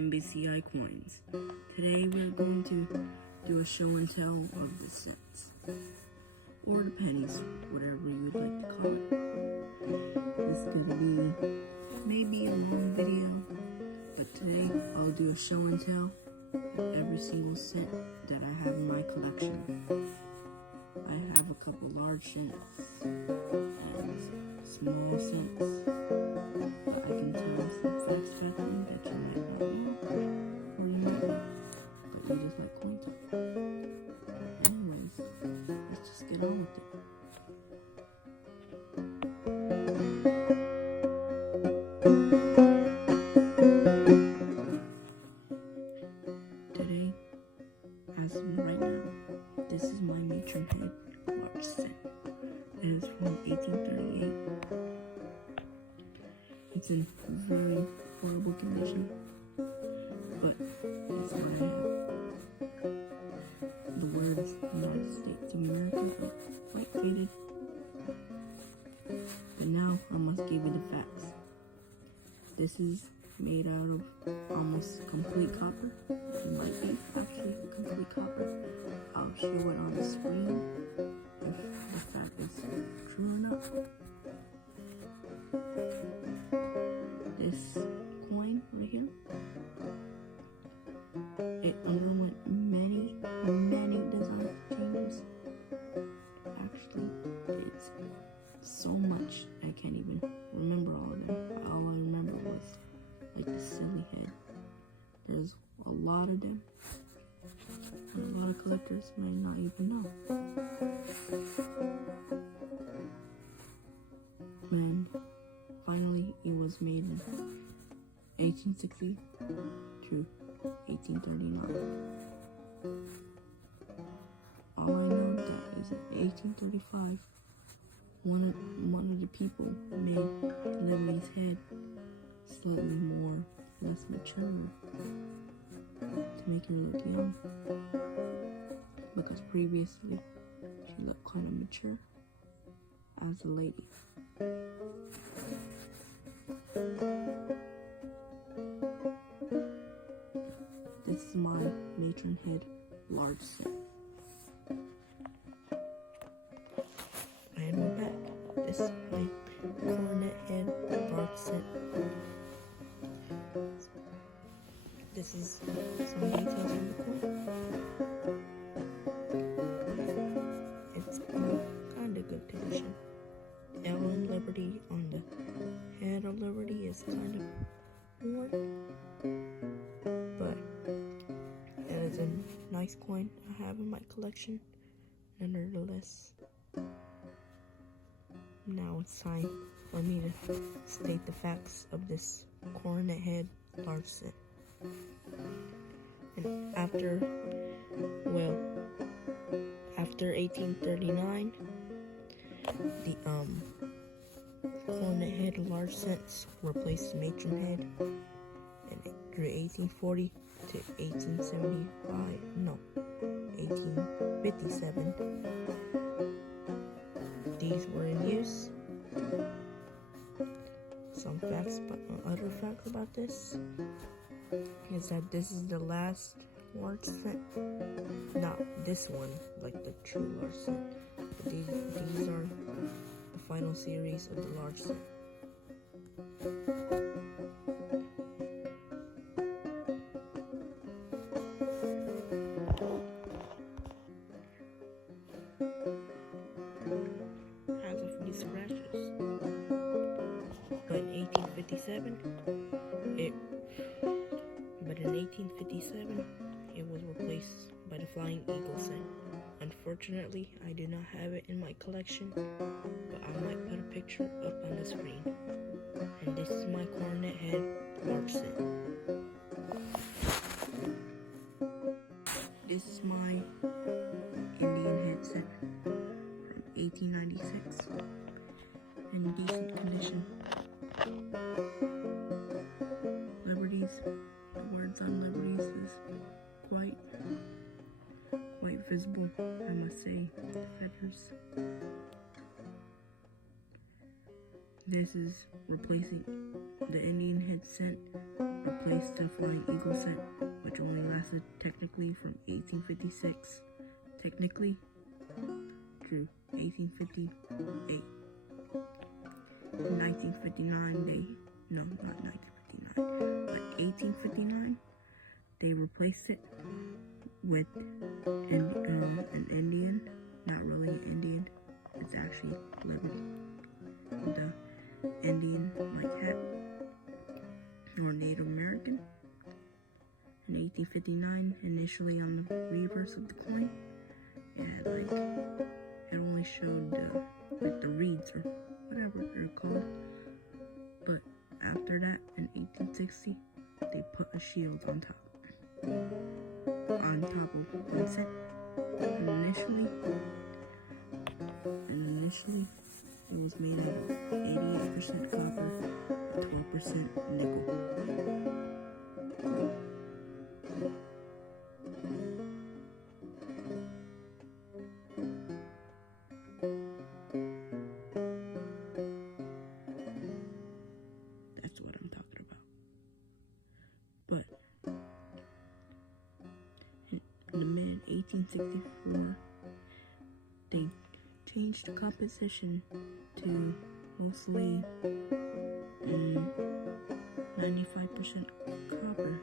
MBCI coins. Today we're going to do a show and tell of the cents, or the pennies, whatever you would like to call it. This is going to be maybe a long video, but today I'll do a show and tell of every single cent that I have in my collection. I have a couple large cents and small cents. I can tell some facts about them that you might not know, or you might know, but we just like coin talk. Anyways, let's just get on with it. Today, as of right now, this is my matron head large cent. It is from 1838. It's in very horrible condition, but it's what I have. The words United States of America are quite faded, but now I must give you the facts. This is made out of almost complete copper. It might be actually complete copper. I'll show it on the screen if the fact is true or not. This coin right here, it underwent many design changes. Actually, it's so much I can't even remember all of them. All I remember was like the silly head. There's a lot of them. And a lot of collectors may not even know. And finally, it was made in 1860 to 1839. All I know that is in 1835, one of the people made Liberty's head slightly less mature to make her look young, because previously she looked kind of mature as a lady. This is my matron head large set. And we're back. This is my coronet head large set. This is some details on the coin. It's in kind of good condition. The L in Liberty on the head of Liberty is kind of worn, but it is a nice coin I have in my collection, nonetheless. Now it's time for me to state the facts of this coronet head large set. And after 1839, the coronet head large cents replaced the matron head, and through 1840 to 1857, these were in use. Some facts, other facts about this is that this is the last large cent. Not this one, like the true large cent, but these are the final series of the large cent. Has a few scratches, but in 1857, it was replaced by the Flying Eagle cent. Unfortunately, I do not have it in my collection, but I might put a picture up on the screen. And this is my coronet head large cent. This is my Indian head set from 1896 in decent condition. The words on Liberties is quite visible, I must say. The feathers. This is replacing the Indian head scent, replaced the Flying Eagle scent, which only lasted technically from 1856, technically, through 1858. In 1959, not 1959, but 1859, they replaced it with an Indian, not really an Indian, it's actually Liberty, the Indian like hat, or Native American. In 1859, initially on the reverse of the coin, it only showed like the reeds or whatever they're called. But after that, in 1860, they put a shield on top of one set. And initially, it was made out of 88% copper, 12% nickel. That's what I'm talking about. But in the mid-1864, they changed the composition to mostly 95% copper.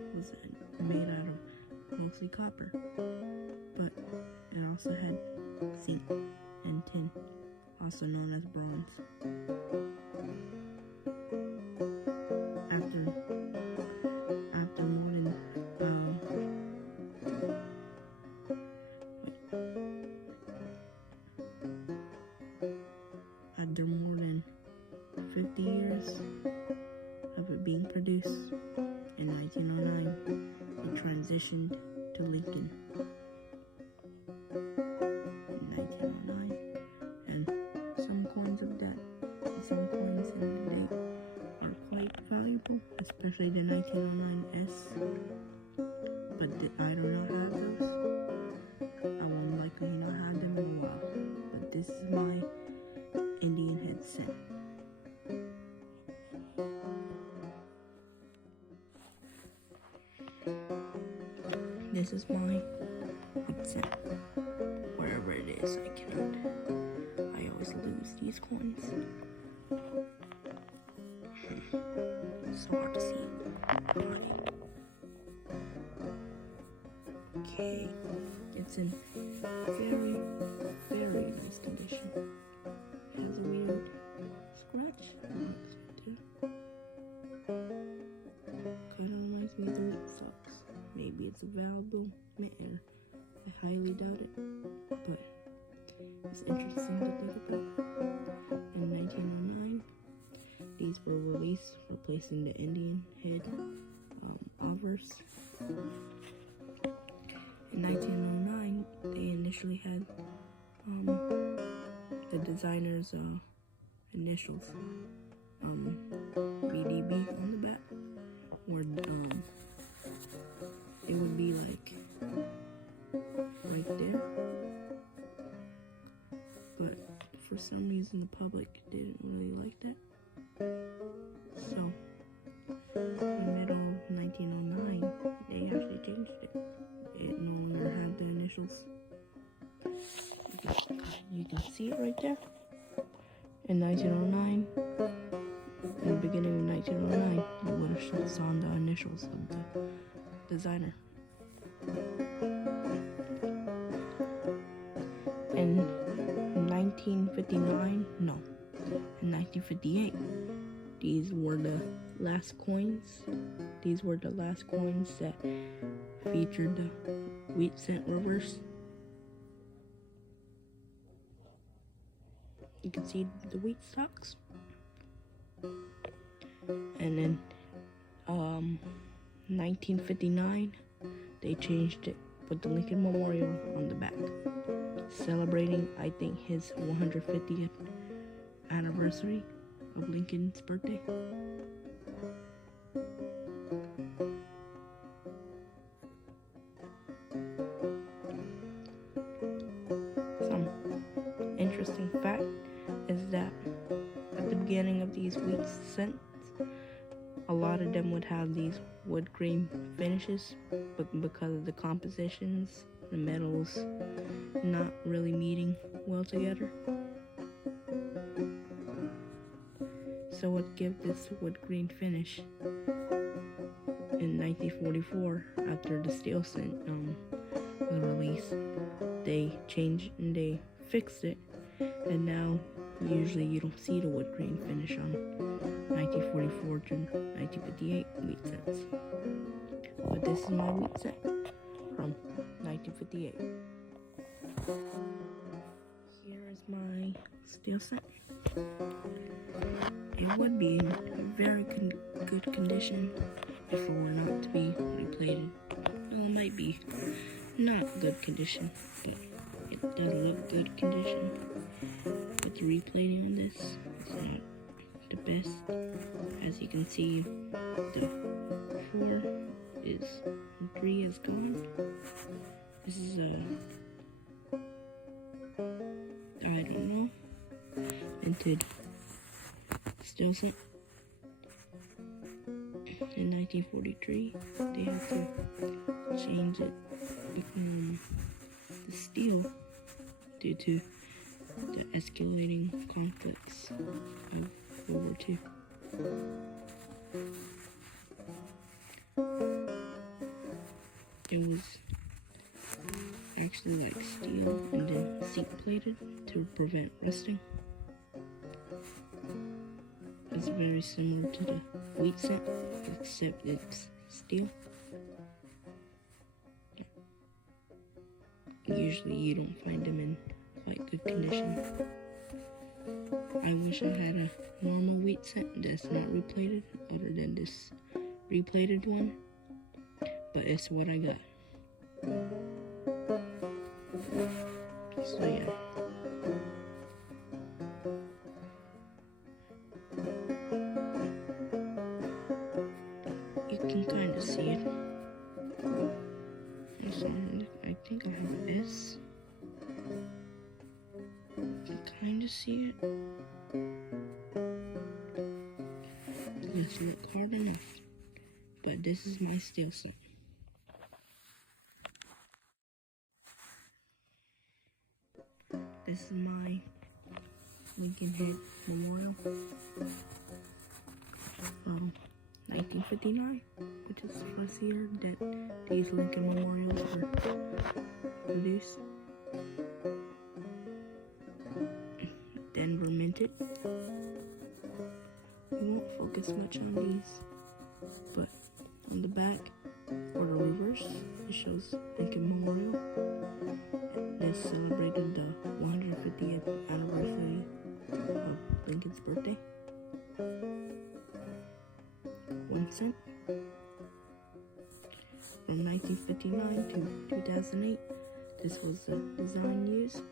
It was made out of mostly copper, but it also had zinc and tin, also known as bronze. After more than 50 years of it being produced, in 1909, it transitioned to Lincoln. In 1909, and some coins in the date are quite valuable, especially the 1909S. But I do not have those. I won't likely not have them in a while. But this is my Indian head scent. This is my head scent. Wherever it is, I cannot. I always lose these coins. It's so hard to see. Okay, it's in very, very nice condition. It has a weird scratch marks right there. Kind of reminds me of the Wheat Sox. Maybe it's a valuable mint. I highly doubt it, but it's interesting to think about. In 1909, these were released, replacing the Indian head obverse. In 1909, they initially had the designer's initials, BDB on the back, where it would be like right there. But for some reason, the public didn't really like that. So, in the middle of 1909, they actually changed it. It no longer had the initials. You can see it right there. In 1909, in the beginning of 1909, you would have saw the initials of the designer. In 1959, no, in 1958, these were the last coins. These were the last coins that featured the wheat cent reverse. You can see the wheat stocks. And then 1959, they changed it, put the Lincoln Memorial on the back, celebrating, I think, his 150th anniversary of Lincoln's birthday. Some interesting fact is that at the beginning of these wheat scents, a lot of them would have these wood grain finishes, but because of the compositions, the metals not really meeting well together. So what gave this wood grain finish? In 1944, after the steel scent was released, they changed and they fixed it, and now usually you don't see the wood grain finish on 1944 to 1958 wheat scents. But this is my wheat scent from 1958. Here is my steel scent. It would be in very good condition if it were not to be replated. Well, it might be not good condition, but it does look good condition. With the replating on this, it's not the best. As you can see, the 3 is gone. This is I don't know, vintage steel scent. In 1943, they had to change it the steel due to the escalating conflicts of World War II. It was actually like steel and then zinc plated to prevent rusting. It's very similar to the wheat scent, except it's steel. Usually you don't find them in quite good condition. I wish I had a normal wheat scent that's not replated, other than this replated one, but it's what I got. So yeah. You can kind of see it. I think I have this. You can kind of see it. Just look hard enough. But this is my steel scent. This is my Lincoln Head Memorial from 1959, which is the first year that these Lincoln Memorials were produced. Denver minted. We won't focus much on these, but on the back or the reverse, it shows Lincoln Memorial. It celebrated the 150th anniversary of Lincoln's birthday. 1 cent. From 1959 to 2008, this was the design used.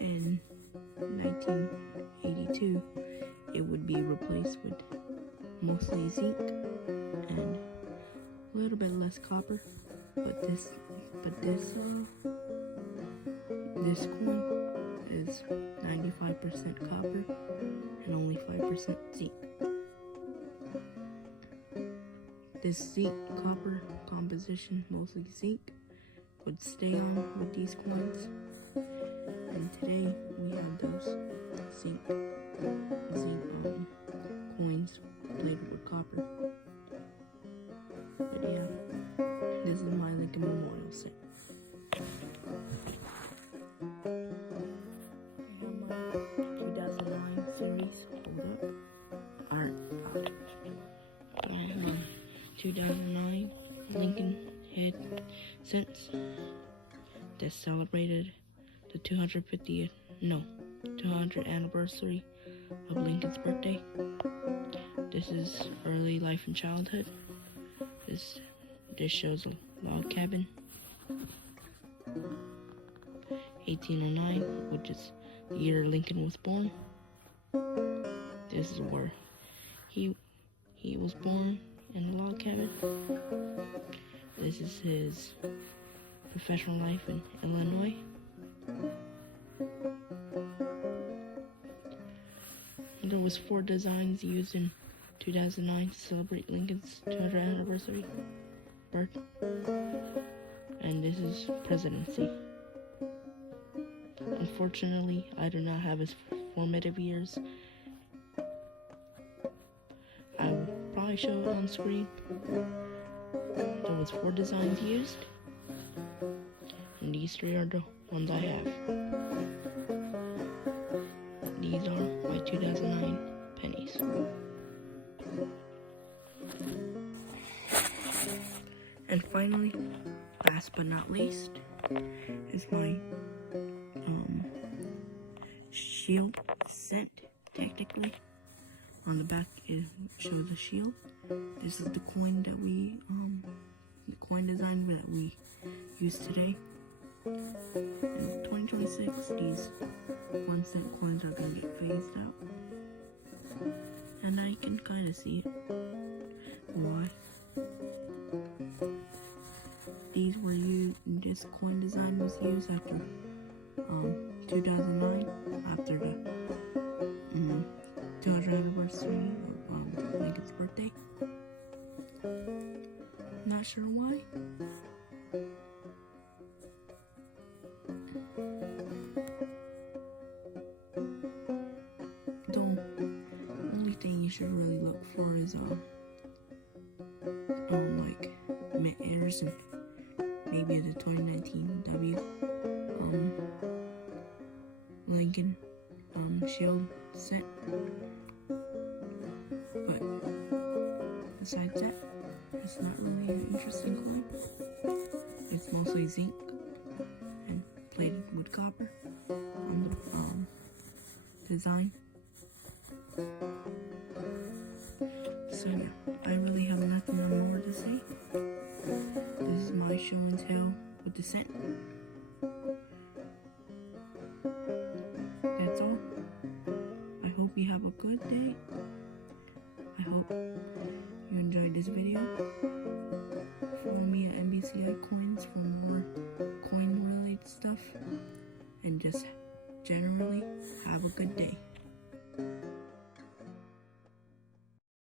In 1982, it would be replaced with mostly zinc and a little bit less copper. But this coin is 95% copper and only 5% zinc. This zinc copper composition, mostly zinc, would stay on with these coins. And today we have those zinc coins plated with copper. But yeah, this is my Lincoln Memorial set. I have my 2009 series. Hold up. Alright. I have my 2009 Lincoln Head scents that celebrated the 200th anniversary of Lincoln's birthday. This is early life and childhood. This shows a log cabin. 1809, which is the year Lincoln was born. This is where he was born, in a log cabin. This is his professional life in Illinois. was 4 designs used in 2009 to celebrate Lincoln's 200th anniversary birth. And this is presidency. Unfortunately, I do not have his formative years. I will probably show it on screen. There was 4 designs used, and these 3 are the ones I have. These are my 2009 pennies. And finally, last but not least, is my shield cent. Technically, on the back it shows a shield. This is the coin that the coin design that we use today. In 2026, these 1 cent coins are gonna get phased out, and I can kind of see it. Why? These were used. This coin design was used after 2009, after the 200th anniversary of Lincoln's birthday. Not sure why. The only thing you should really look for is like mint errors and maybe the 2019 Lincoln shield cent. But besides that, it's not really an interesting coin. It's mostly zinc and plated with copper on the design. So yeah, I really have nothing more to say. This is my show and tell with the cent. That's all. I hope you have a good day. I hope you enjoyed this video. Follow me at NBCI Coins for more coin related stuff. And just generally have a good day.